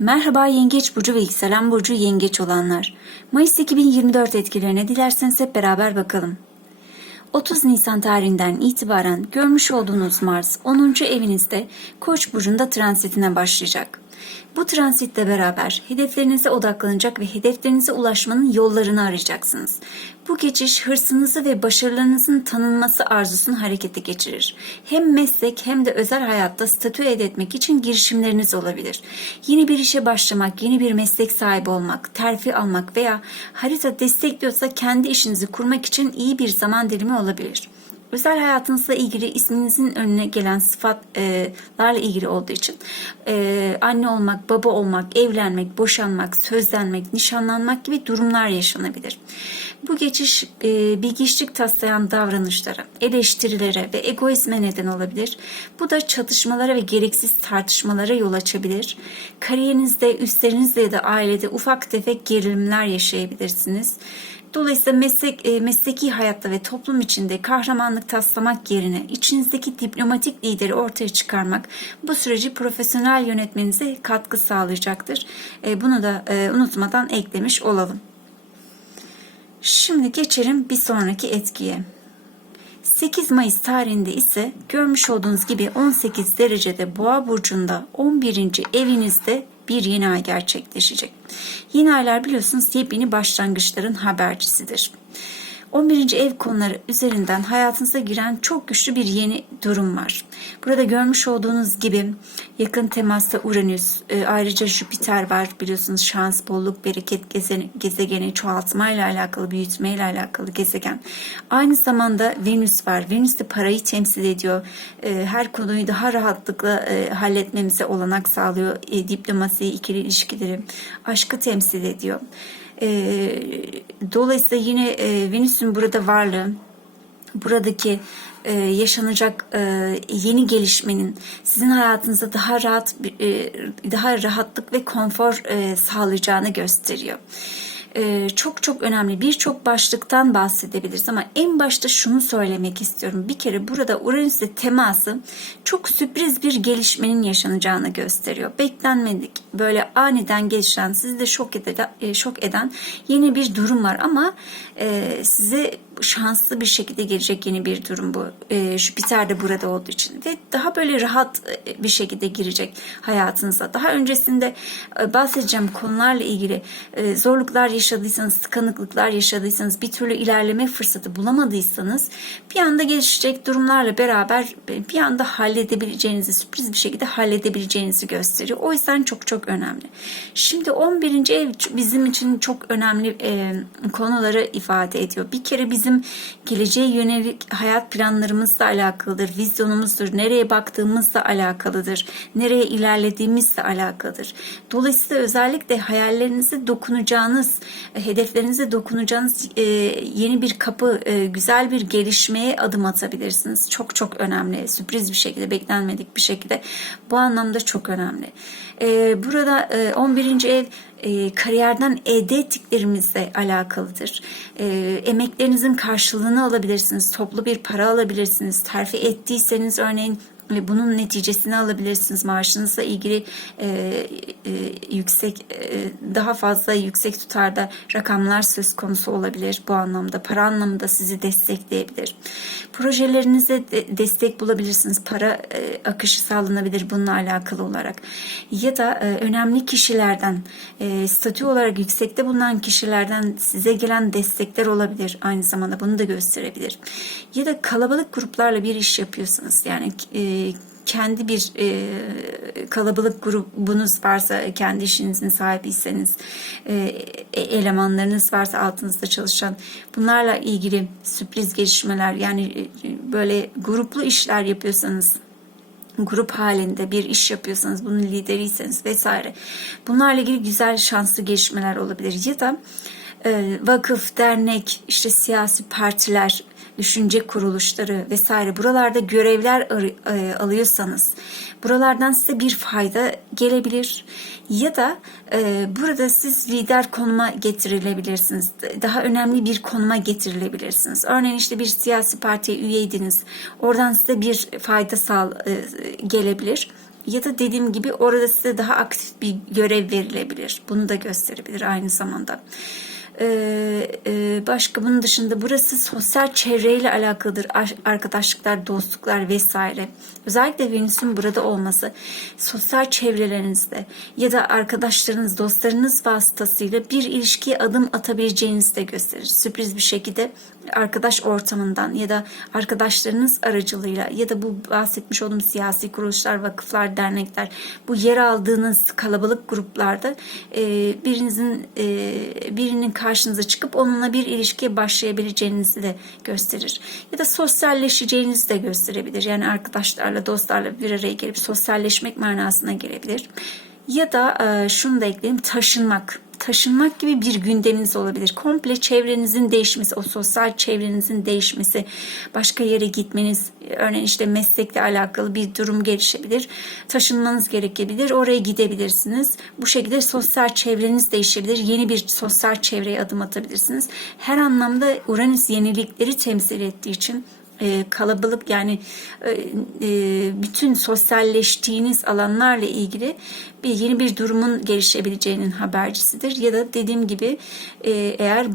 Merhaba Yengeç Burcu ve Yükselen Burcu Yengeç olanlar. Mayıs 2024 etkilerine dilerseniz hep beraber bakalım. 30 Nisan tarihinden itibaren görmüş olduğunuz Mars 10. evinizde Koç burcunda transitine başlayacak. Bu transitle beraber hedeflerinize odaklanacak ve hedeflerinize ulaşmanın yollarını arayacaksınız. Bu geçiş hırsınızı ve başarılarınızın tanınması arzusunu harekete geçirir. Hem meslek hem de özel hayatta statü elde etmek için girişimleriniz olabilir. Yeni bir işe başlamak, yeni bir meslek sahibi olmak, terfi almak veya harita destekliyorsa kendi işinizi kurmak için iyi bir zaman dilimi olabilir. Özel hayatınızla ilgili isminizin önüne gelen sıfatlarla ilgili olduğu için e, anne olmak, baba olmak, evlenmek, boşanmak, sözlenmek, nişanlanmak gibi durumlar yaşanabilir. Bu geçiş e, bilgiçlik taslayan davranışlara, eleştirilere ve egoizme neden olabilir. Bu da çatışmalara ve gereksiz tartışmalara yol açabilir. Kariyerinizde, üstlerinizde ya da ailede ufak tefek gerilimler yaşayabilirsiniz. Dolayısıyla meslek, e, mesleki hayatta ve toplum içinde kahramanlık taslamak yerine içinizdeki diplomatik lideri ortaya çıkarmak bu süreci profesyonel yönetmenize katkı sağlayacaktır. E, bunu da e, unutmadan eklemiş olalım. Şimdi geçelim bir sonraki etkiye. 8 Mayıs tarihinde ise görmüş olduğunuz gibi 18 derecede Boğa burcunda 11. evinizde bir yeni ay gerçekleşecek. Yeni aylar biliyorsunuz yepyeni başlangıçların habercisidir. 11. ev konuları üzerinden hayatınıza giren çok güçlü bir yeni durum var. Burada görmüş olduğunuz gibi yakın temasta Uranüs, e, ayrıca Jüpiter var biliyorsunuz şans, bolluk, bereket gezeni, gezegeni, çoğaltmayla alakalı, büyütmeyle alakalı gezegen. Aynı zamanda Venüs var. Venüs de parayı temsil ediyor. E, her konuyu daha rahatlıkla e, halletmemize olanak sağlıyor. Diplomasi, ikili ilişkileri, aşkı temsil ediyor. E, dolayısıyla yine e, Venüs'ün burada varlığı, buradaki e, yaşanacak e, yeni gelişmenin sizin hayatınızda daha rahat, e, daha rahatlık ve konfor e, sağlayacağını gösteriyor e, çok çok önemli birçok başlıktan bahsedebiliriz ama en başta şunu söylemek istiyorum. Bir kere burada Uranüs'le teması çok sürpriz bir gelişmenin yaşanacağını gösteriyor. Beklenmedik böyle aniden gelişen sizi de şok eden, e, şok eden yeni bir durum var ama e, size şanslı bir şekilde gelecek yeni bir durum bu. E, Jüpiter de burada olduğu için ve daha böyle rahat e, bir şekilde girecek hayatınıza. Daha öncesinde e, bahsedeceğim konularla ilgili e, zorluklar yaşadıysanız, tıkanıklıklar yaşadıysanız, bir türlü ilerleme fırsatı bulamadıysanız bir anda gelişecek durumlarla beraber e, bir anda halledebileceğinizi, sürpriz bir şekilde halledebileceğinizi gösteriyor. O yüzden çok çok önemli. Şimdi 11. ev bizim için çok önemli e, konuları ifade ediyor. Bir kere bizim bizim geleceğe yönelik hayat planlarımızla alakalıdır, vizyonumuzdur, nereye baktığımızla alakalıdır, nereye ilerlediğimizle alakalıdır. Dolayısıyla özellikle hayallerinize dokunacağınız, hedeflerinize dokunacağınız e, yeni bir kapı, e, güzel bir gelişmeye adım atabilirsiniz. Çok çok önemli, sürpriz bir şekilde, beklenmedik bir şekilde. Bu anlamda çok önemli. E, burada 11. ev e, kariyerden elde ettiklerimizle alakalıdır. E, emeklerinizin karşılığını alabilirsiniz, toplu bir para alabilirsiniz. Terfi ettiyseniz örneğin bunun neticesini alabilirsiniz. Maaşınızla ilgili e, e, yüksek e, daha fazla yüksek tutarda rakamlar söz konusu olabilir bu anlamda. Para anlamında sizi destekleyebilir. Projelerinize de destek bulabilirsiniz. Para e, akışı sağlanabilir bununla alakalı olarak. Ya da e, önemli kişilerden e, statü olarak yüksekte bulunan kişilerden size gelen destekler olabilir. Aynı zamanda bunu da gösterebilir. Ya da kalabalık gruplarla bir iş yapıyorsanız yani e, kendi bir e, kalabalık grubunuz varsa, kendi işinizin sahibiyseniz, e, elemanlarınız varsa altınızda çalışan, bunlarla ilgili sürpriz gelişmeler, yani e, böyle gruplu işler yapıyorsanız, grup halinde bir iş yapıyorsanız, bunun lideriyseniz vesaire, bunlarla ilgili güzel şanslı gelişmeler olabilir. Ya da e, vakıf, dernek, işte siyasi partiler, düşünce kuruluşları vesaire buralarda görevler e, alıyorsanız buralardan size bir fayda gelebilir ya da e, burada siz lider konuma getirilebilirsiniz. Daha önemli bir konuma getirilebilirsiniz. Örneğin işte bir siyasi partiye üyeydiniz. Oradan size bir fayda sağ e, gelebilir Ya da dediğim gibi orada size daha aktif bir görev verilebilir. Bunu da gösterebilir aynı zamanda. Ee, e, başka bunun dışında burası sosyal çevreyle alakalıdır. Ar- Arkadaşlıklar, dostluklar vesaire. Özellikle Venüs'ün burada olması sosyal çevrelerinizde ya da arkadaşlarınız, dostlarınız vasıtasıyla bir ilişkiye adım atabileceğinizi de gösterir. Sürpriz bir şekilde arkadaş ortamından ya da arkadaşlarınız aracılığıyla ya da bu bahsetmiş olduğum siyasi kuruluşlar, vakıflar, dernekler bu yer aldığınız kalabalık gruplarda e, birinizin e, birinin karşınıza çıkıp onunla bir ilişkiye başlayabileceğinizi de gösterir. Ya da sosyalleşeceğinizi de gösterebilir. Yani arkadaşlarla, dostlarla bir araya gelip sosyalleşmek manasına gelebilir. Ya da e, şunu da ekleyeyim taşınmak taşınmak gibi bir gündeminiz olabilir. Komple çevrenizin değişmesi, o sosyal çevrenizin değişmesi, başka yere gitmeniz, örneğin işte meslekle alakalı bir durum gelişebilir. Taşınmanız gerekebilir, oraya gidebilirsiniz. Bu şekilde sosyal çevreniz değişebilir. Yeni bir sosyal çevreye adım atabilirsiniz. Her anlamda Uranüs yenilikleri temsil ettiği için e, kalabalık yani e, e, bütün sosyalleştiğiniz alanlarla ilgili bir yeni bir durumun gelişebileceğinin habercisidir. Ya da dediğim gibi e, eğer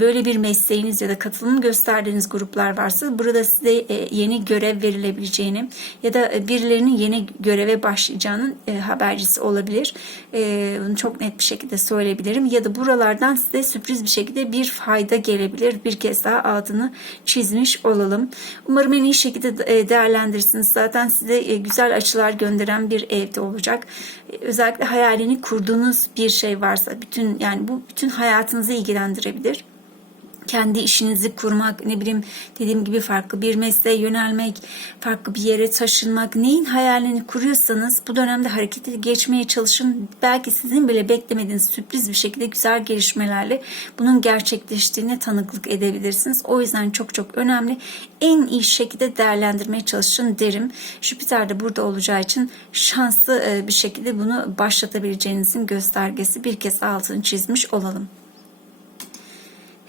böyle bir mesleğiniz ya da katılım gösterdiğiniz gruplar varsa burada size e, yeni görev verilebileceğini ya da birilerinin yeni göreve başlayacağının e, habercisi olabilir. E, bunu çok net bir şekilde söyleyebilirim. Ya da buralardan size sürpriz bir şekilde bir fayda gelebilir. Bir kez daha adını çizmiş olalım. Umarım en iyi şekilde e, değerlendirirsiniz. Zaten size e, güzel açılar gönderen bir evde olacak. E, Özellikle hayalini kurduğunuz bir şey varsa bütün yani bu bütün hayatınızı ilgilendirebilir kendi işinizi kurmak, ne bileyim dediğim gibi farklı bir mesleğe yönelmek, farklı bir yere taşınmak, neyin hayalini kuruyorsanız bu dönemde harekete geçmeye çalışın. Belki sizin bile beklemediğiniz sürpriz bir şekilde güzel gelişmelerle bunun gerçekleştiğine tanıklık edebilirsiniz. O yüzden çok çok önemli. En iyi şekilde değerlendirmeye çalışın derim. Jüpiter de burada olacağı için şanslı e, bir şekilde bunu başlatabileceğinizin göstergesi bir kez altını çizmiş olalım.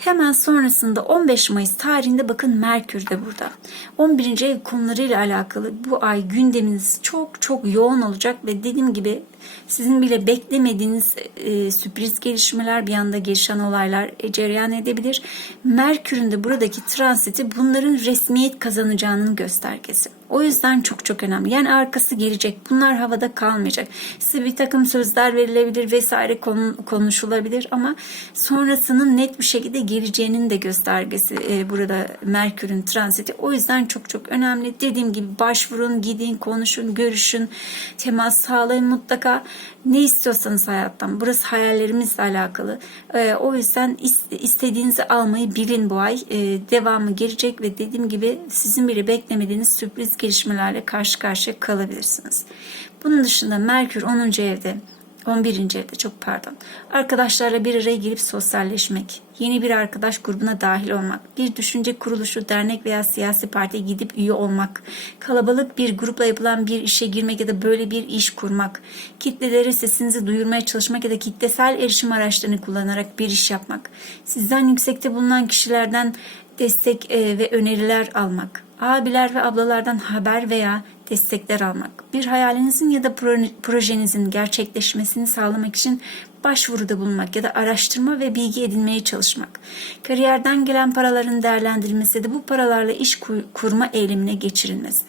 Hemen sonrasında 15 Mayıs tarihinde bakın Merkür de burada. 11. ev konularıyla alakalı bu ay gündeminiz çok çok yoğun olacak ve dediğim gibi sizin bile beklemediğiniz e, sürpriz gelişmeler bir anda gelişen olaylar e, cereyan edebilir. Merkür'ün de buradaki transiti bunların resmiyet kazanacağının göstergesi. O yüzden çok çok önemli. Yani arkası gelecek. Bunlar havada kalmayacak. Size bir takım sözler verilebilir vesaire konu, konuşulabilir ama sonrasının net bir şekilde geleceğinin de göstergesi e, burada Merkür'ün transiti. O yüzden çok çok önemli. Dediğim gibi başvurun, gidin, konuşun, görüşün, temas sağlayın mutlaka. Ne istiyorsanız hayattan. Burası hayallerimizle alakalı. E, o yüzden istediğinizi almayı bilin bu ay. E, devamı gelecek ve dediğim gibi sizin bile beklemediğiniz sürpriz gelişmelerle karşı karşıya kalabilirsiniz. Bunun dışında Merkür 10. evde 11. evde çok pardon. Arkadaşlarla bir araya gelip sosyalleşmek, yeni bir arkadaş grubuna dahil olmak, bir düşünce kuruluşu, dernek veya siyasi partiye gidip üye olmak, kalabalık bir grupla yapılan bir işe girmek ya da böyle bir iş kurmak, kitlelere sesinizi duyurmaya çalışmak ya da kitlesel erişim araçlarını kullanarak bir iş yapmak, sizden yüksekte bulunan kişilerden destek e, ve öneriler almak, abiler ve ablalardan haber veya destekler almak, bir hayalinizin ya da projenizin gerçekleşmesini sağlamak için başvuruda bulunmak ya da araştırma ve bilgi edinmeye çalışmak, kariyerden gelen paraların değerlendirilmesi da bu paralarla iş kurma eylemine geçirilmesi,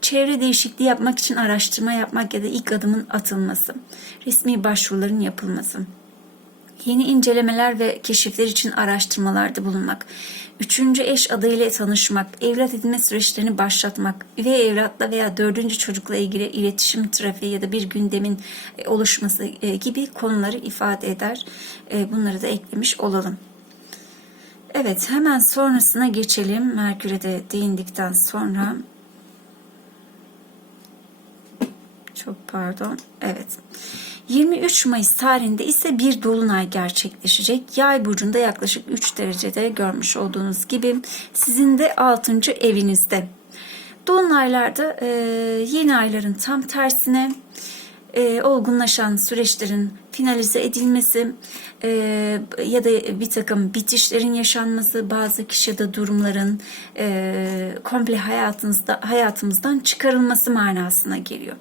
çevre değişikliği yapmak için araştırma yapmak ya da ilk adımın atılması, resmi başvuruların yapılması, yeni incelemeler ve keşifler için araştırmalarda bulunmak, üçüncü eş adayıyla tanışmak, evlat edinme süreçlerini başlatmak, üvey evlatla veya dördüncü çocukla ilgili iletişim trafiği ya da bir gündemin e, oluşması e, gibi konuları ifade eder. E, bunları da eklemiş olalım. Evet hemen sonrasına geçelim. Merkür'e de değindikten sonra çok pardon. Evet. 23 Mayıs tarihinde ise bir dolunay gerçekleşecek. Yay burcunda yaklaşık 3 derecede görmüş olduğunuz gibi sizin de 6. evinizde. Dolunaylarda e, yeni ayların tam tersine e, olgunlaşan süreçlerin finalize edilmesi e, ya da bir takım bitişlerin yaşanması, bazı kişi ya da durumların e, komple hayatınızda hayatımızdan çıkarılması manasına geliyor.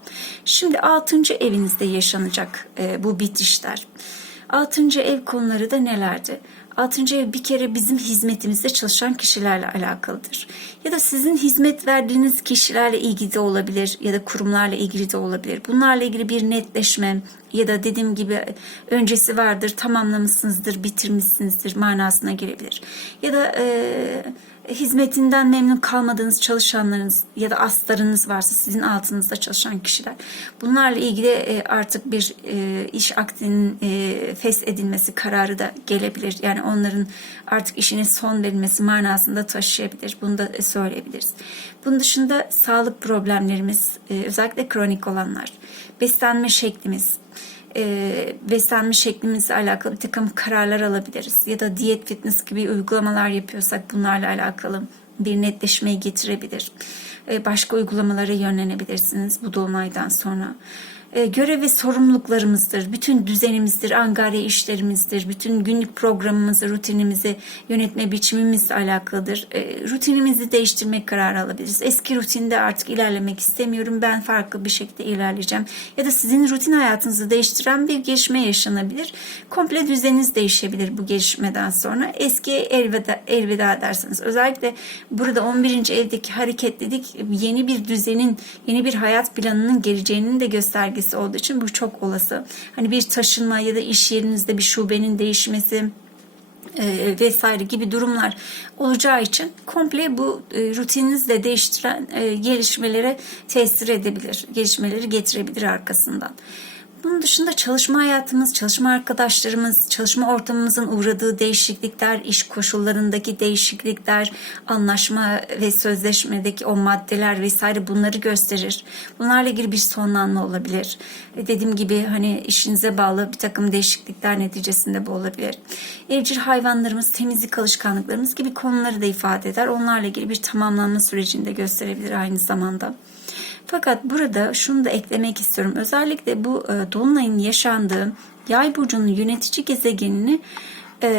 Şimdi 6. evinizde yaşanacak e, bu bitişler. 6. ev konuları da nelerdi? Altıncı ev bir kere bizim hizmetimizde çalışan kişilerle alakalıdır. Ya da sizin hizmet verdiğiniz kişilerle ilgili de olabilir ya da kurumlarla ilgili de olabilir. Bunlarla ilgili bir netleşme ya da dediğim gibi öncesi vardır, tamamlamışsınızdır, bitirmişsinizdir manasına gelebilir. Ya da e, hizmetinden memnun kalmadığınız çalışanlarınız ya da aslarınız varsa sizin altınızda çalışan kişiler. Bunlarla ilgili e, artık bir e, iş akdinin e, fes edilmesi kararı da gelebilir. Yani onların artık işine son verilmesi manasında taşıyabilir. Bunu da söyleyebiliriz. Bunun dışında sağlık problemlerimiz özellikle kronik olanlar, beslenme şeklimiz, e, beslenme şeklimizle alakalı bir takım kararlar alabiliriz. Ya da diyet fitness gibi uygulamalar yapıyorsak bunlarla alakalı bir netleşmeyi getirebilir. E, başka uygulamalara yönlenebilirsiniz bu dolunaydan sonra e, görev ve sorumluluklarımızdır. Bütün düzenimizdir, angarya işlerimizdir. Bütün günlük programımızı, rutinimizi yönetme biçimimizle alakalıdır. E, rutinimizi değiştirmek kararı alabiliriz. Eski rutinde artık ilerlemek istemiyorum. Ben farklı bir şekilde ilerleyeceğim. Ya da sizin rutin hayatınızı değiştiren bir gelişme yaşanabilir. Komple düzeniniz değişebilir bu gelişmeden sonra. Eskiye elveda, elveda edersiniz. Özellikle burada 11. evdeki hareketlilik yeni bir düzenin, yeni bir hayat planının geleceğinin de göstergesi meselesi olduğu için bu çok olası. Hani bir taşınma ya da iş yerinizde bir şubenin değişmesi e, vesaire gibi durumlar olacağı için komple bu e, rutininizle değiştiren e, gelişmelere tesir edebilir. Gelişmeleri getirebilir arkasından. Bunun dışında çalışma hayatımız, çalışma arkadaşlarımız, çalışma ortamımızın uğradığı değişiklikler, iş koşullarındaki değişiklikler, anlaşma ve sözleşmedeki o maddeler vesaire bunları gösterir. Bunlarla ilgili bir sonlanma olabilir. Dediğim gibi hani işinize bağlı bir takım değişiklikler neticesinde bu olabilir. Evcil hayvanlarımız, temizlik alışkanlıklarımız gibi konuları da ifade eder. Onlarla ilgili bir tamamlanma sürecinde gösterebilir aynı zamanda. Fakat burada şunu da eklemek istiyorum. Özellikle bu e, Dolunay'ın yaşandığı Yay burcunun yönetici gezegenini e,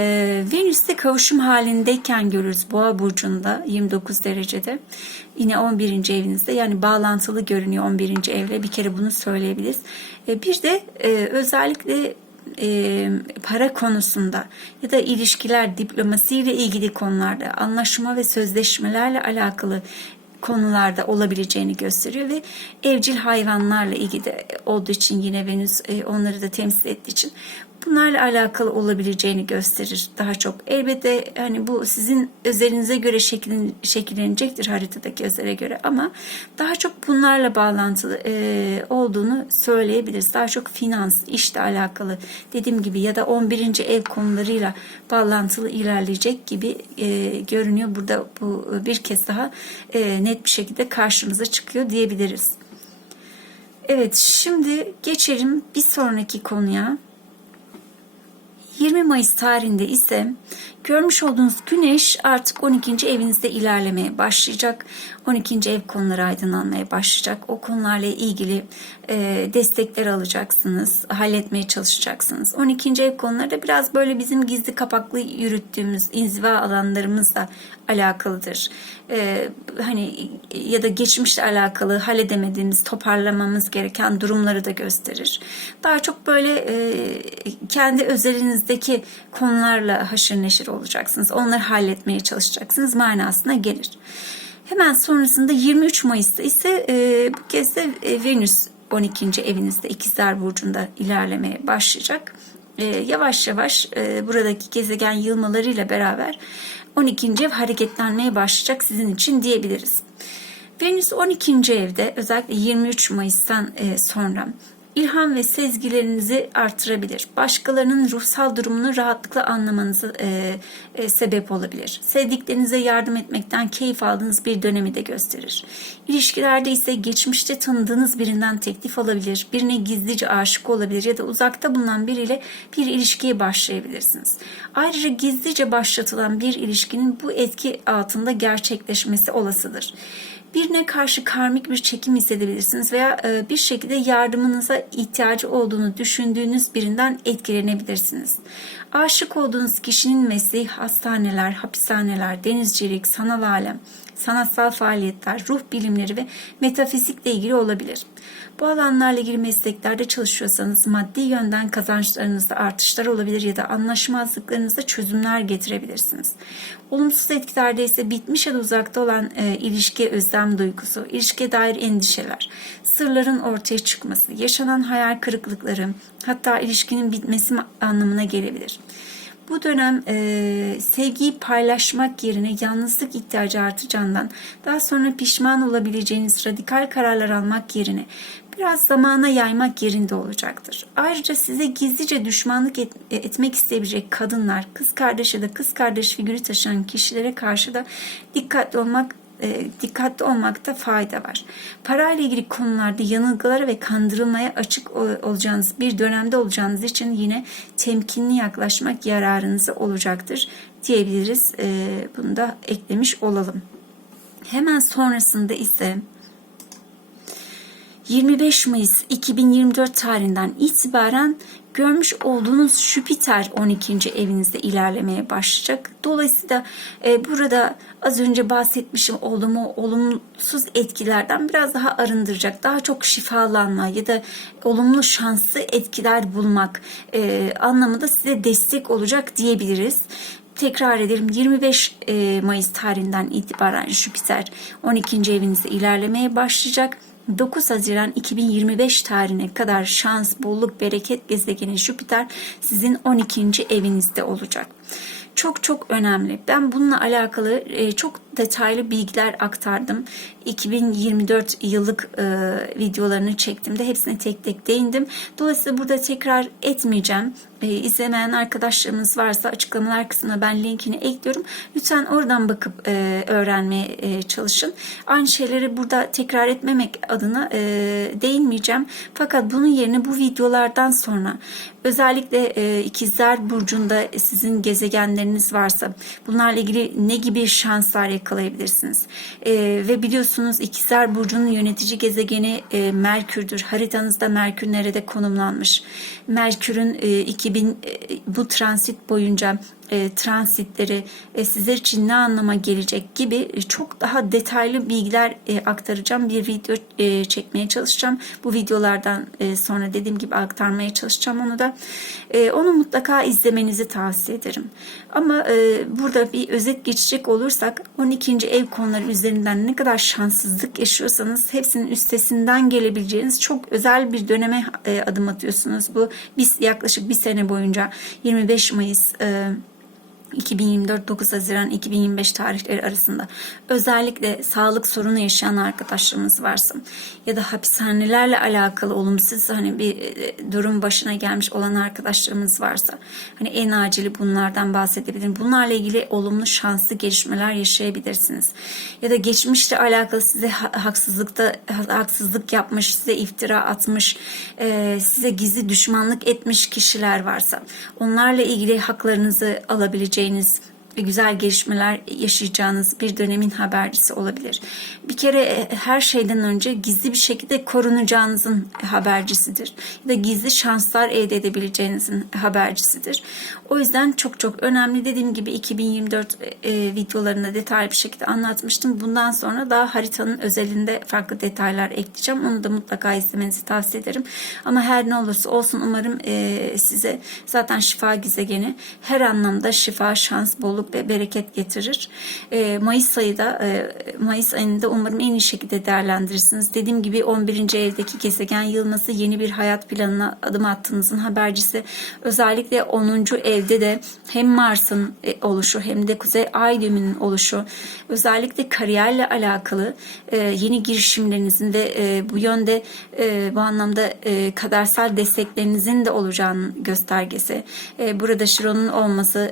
Venüs'te kavuşum halindeyken görürüz Boğa burcunda 29 derecede. Yine 11. evinizde yani bağlantılı görünüyor 11. evle bir kere bunu söyleyebiliriz. E, bir de e, özellikle e, para konusunda ya da ilişkiler, diplomasi ile ilgili konularda anlaşma ve sözleşmelerle alakalı konularda olabileceğini gösteriyor ve evcil hayvanlarla ilgili olduğu için yine Venüs e, onları da temsil ettiği için bunlarla alakalı olabileceğini gösterir daha çok. Elbette hani bu sizin özelinize göre şekillen, şekillenecektir haritadaki özele göre ama daha çok bunlarla bağlantılı e, olduğunu söyleyebiliriz. Daha çok finans, işle alakalı dediğim gibi ya da 11. ev konularıyla bağlantılı ilerleyecek gibi e, görünüyor. Burada bu bir kez daha e, net bir şekilde karşımıza çıkıyor diyebiliriz. Evet şimdi geçelim bir sonraki konuya. 20 Mayıs tarihinde ise görmüş olduğunuz güneş artık 12. evinizde ilerlemeye başlayacak. 12. ev konuları aydınlanmaya başlayacak. O konularla ilgili e, destekler alacaksınız, halletmeye çalışacaksınız. 12. ev konuları da biraz böyle bizim gizli kapaklı yürüttüğümüz inziva alanlarımızla alakalıdır. E, hani ya da geçmişle alakalı halledemediğimiz, toparlamamız gereken durumları da gösterir. Daha çok böyle e, kendi özelinizdeki konularla haşır neşir olacaksınız. Onları halletmeye çalışacaksınız manasına gelir. Hemen sonrasında 23 Mayıs'ta ise e, bu kez de e, Venüs 12. evinizde İkizler Burcu'nda ilerlemeye başlayacak. E, yavaş yavaş e, buradaki gezegen yılmalarıyla beraber 12. ev hareketlenmeye başlayacak sizin için diyebiliriz. Venüs 12. evde özellikle 23 Mayıs'tan e, sonra ilham ve sezgilerinizi artırabilir. Başkalarının ruhsal durumunu rahatlıkla anlamanızı e, e, sebep olabilir. Sevdiklerinize yardım etmekten keyif aldığınız bir dönemi de gösterir. İlişkilerde ise geçmişte tanıdığınız birinden teklif alabilir, birine gizlice aşık olabilir ya da uzakta bulunan biriyle bir ilişkiye başlayabilirsiniz. Ayrıca gizlice başlatılan bir ilişkinin bu etki altında gerçekleşmesi olasıdır. Birine karşı karmik bir çekim hissedebilirsiniz veya e, bir şekilde yardımınıza ihtiyacı olduğunu düşündüğünüz birinden etkilenebilirsiniz. Aşık olduğunuz kişinin mesleği hastaneler, hapishaneler, denizcilik, sanal alem, sanatsal faaliyetler, ruh bilimleri ve metafizikle ilgili olabilir. Bu alanlarla ilgili mesleklerde çalışıyorsanız maddi yönden kazançlarınızda artışlar olabilir ya da anlaşmazlıklarınızda çözümler getirebilirsiniz. Olumsuz etkilerde ise bitmiş ya da uzakta olan e, ilişki özlem duygusu, ilişkiye dair endişeler, sırların ortaya çıkması, yaşanan hayal kırıklıkları, hatta ilişkinin bitmesi anlamına gelebilir. Bu dönem e, sevgiyi paylaşmak yerine yalnızlık ihtiyacı artacağından daha sonra pişman olabileceğiniz radikal kararlar almak yerine biraz zamana yaymak yerinde olacaktır. Ayrıca size gizlice düşmanlık et, etmek isteyebilecek kadınlar, kız kardeş ya da kız kardeş figürü taşıyan kişilere karşı da dikkatli olmak e, dikkatli olmakta fayda var. Parayla ilgili konularda yanılgılara ve kandırılmaya açık olacağınız bir dönemde olacağınız için yine temkinli yaklaşmak yararınıza olacaktır diyebiliriz. E, bunu da eklemiş olalım. Hemen sonrasında ise 25 Mayıs 2024 tarihinden itibaren görmüş olduğunuz Jüpiter 12. evinizde ilerlemeye başlayacak. Dolayısıyla e, burada az önce bahsetmişim olduğum olumsuz etkilerden biraz daha arındıracak. Daha çok şifalanma ya da olumlu şanslı etkiler bulmak e, anlamında size destek olacak diyebiliriz tekrar edelim 25 e, Mayıs tarihinden itibaren Jüpiter 12. evinizde ilerlemeye başlayacak 9 Haziran 2025 tarihine kadar şans, bolluk, bereket gezegeni Jüpiter sizin 12. evinizde olacak. Çok çok önemli. Ben bununla alakalı e, çok detaylı bilgiler aktardım. 2024 yıllık e, videolarını çektim de hepsine tek tek değindim. Dolayısıyla burada tekrar etmeyeceğim. E, izlemeyen arkadaşlarımız varsa açıklamalar kısmına ben linkini ekliyorum. Lütfen oradan bakıp e, öğrenmeye e, çalışın. Aynı şeyleri burada tekrar etmemek adına e, değinmeyeceğim. Fakat bunun yerine bu videolardan sonra özellikle e, ikizler burcunda sizin gezegenleriniz varsa bunlarla ilgili ne gibi şanslar yakalayabilirsiniz? E, ve biliyorsunuz ikizler burcunun yönetici gezegeni e, Merkür'dür. Haritanızda Merkür nerede konumlanmış? Merkür'ün e, 2000 e, bu transit boyunca e, transitleri e, sizler için ne anlama gelecek gibi e, çok daha detaylı bilgiler e, aktaracağım. Bir video e, çekmeye çalışacağım. Bu videolardan e, sonra dediğim gibi aktarmaya çalışacağım onu da. E, onu mutlaka izlemenizi tavsiye ederim. Ama e, burada bir özet geçecek olursak 12. ev konuları üzerinden ne kadar şanssızlık yaşıyorsanız hepsinin üstesinden gelebileceğiniz çok özel bir döneme e, adım atıyorsunuz. Bu biz yaklaşık bir sene boyunca 25 Mayıs e, 2024 9 Haziran 2025 tarihleri arasında özellikle sağlık sorunu yaşayan arkadaşlarımız varsa ya da hapishanelerle alakalı olumsuz hani bir e, durum başına gelmiş olan arkadaşlarımız varsa hani en acili bunlardan bahsedebilirim. Bunlarla ilgili olumlu şanslı gelişmeler yaşayabilirsiniz. Ya da geçmişle alakalı size haksızlıkta haksızlık yapmış, size iftira atmış, e, size gizli düşmanlık etmiş kişiler varsa onlarla ilgili haklarınızı alabileceğiniz Danes güzel gelişmeler yaşayacağınız bir dönemin habercisi olabilir. Bir kere e, her şeyden önce gizli bir şekilde korunacağınızın habercisidir. Ya da gizli şanslar elde edebileceğinizin habercisidir. O yüzden çok çok önemli. Dediğim gibi 2024 e, videolarında detaylı bir şekilde anlatmıştım. Bundan sonra daha haritanın özelinde farklı detaylar ekleyeceğim. Onu da mutlaka izlemenizi tavsiye ederim. Ama her ne olursa olsun umarım e, size zaten şifa gezegeni her anlamda şifa, şans, bolluk ve bereket getirir. E, Mayıs ayı da e, Mayıs ayında umarım en iyi şekilde değerlendirirsiniz. Dediğim gibi 11. evdeki gezegen yılması yeni bir hayat planına adım attığınızın habercisi. Özellikle 10. evde de hem Mars'ın e, oluşu hem de Kuzey Ay düğümünün oluşu özellikle kariyerle alakalı e, yeni girişimlerinizin ve e, bu yönde bu anlamda kadersel desteklerinizin de olacağının göstergesi. Burada Şiron'un olması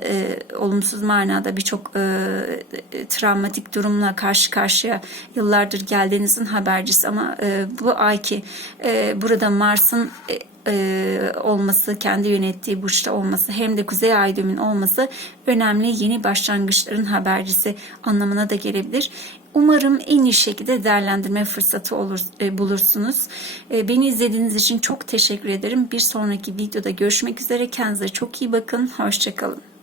olumsuz manada birçok e, travmatik durumla karşı karşıya yıllardır geldiğinizin habercisi ama e, bu ayki e, burada Mars'ın e, e, olması, kendi yönettiği burçta olması hem de kuzey ay düğümün olması önemli yeni başlangıçların habercisi anlamına da gelebilir. Umarım en iyi şekilde değerlendirme fırsatı olur, e, bulursunuz. E, beni izlediğiniz için çok teşekkür ederim. Bir sonraki videoda görüşmek üzere. Kendinize çok iyi bakın. Hoşçakalın.